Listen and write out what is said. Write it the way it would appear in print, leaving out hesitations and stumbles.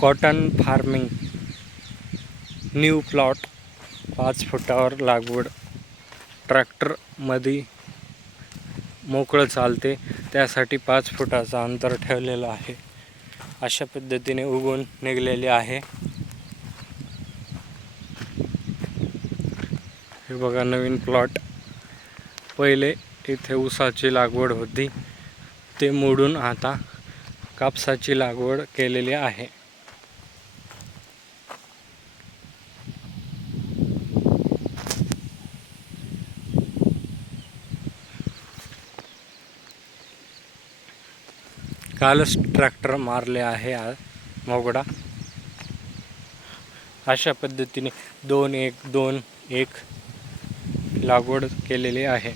Cotton farming new plot 5 फुटावर लागवड ट्रॅक्टरमध्ये मोकळं चालते त्यासाठी 5 फुटाचं अंतर ठेवलेलं आहे. अशा पद्धतीने उगवून निघलेले आहे. हे बघा नवीन प्लॉट. पहिले इथे ऊसाची लागवड होती ते मोडून आता कापसाची लागवड केलेली आहे. कालच ट्रॅक्टर मारले आहे मोगडा. अशा पद्धतीने 2-1-2-1 लागवड केलेली आहे.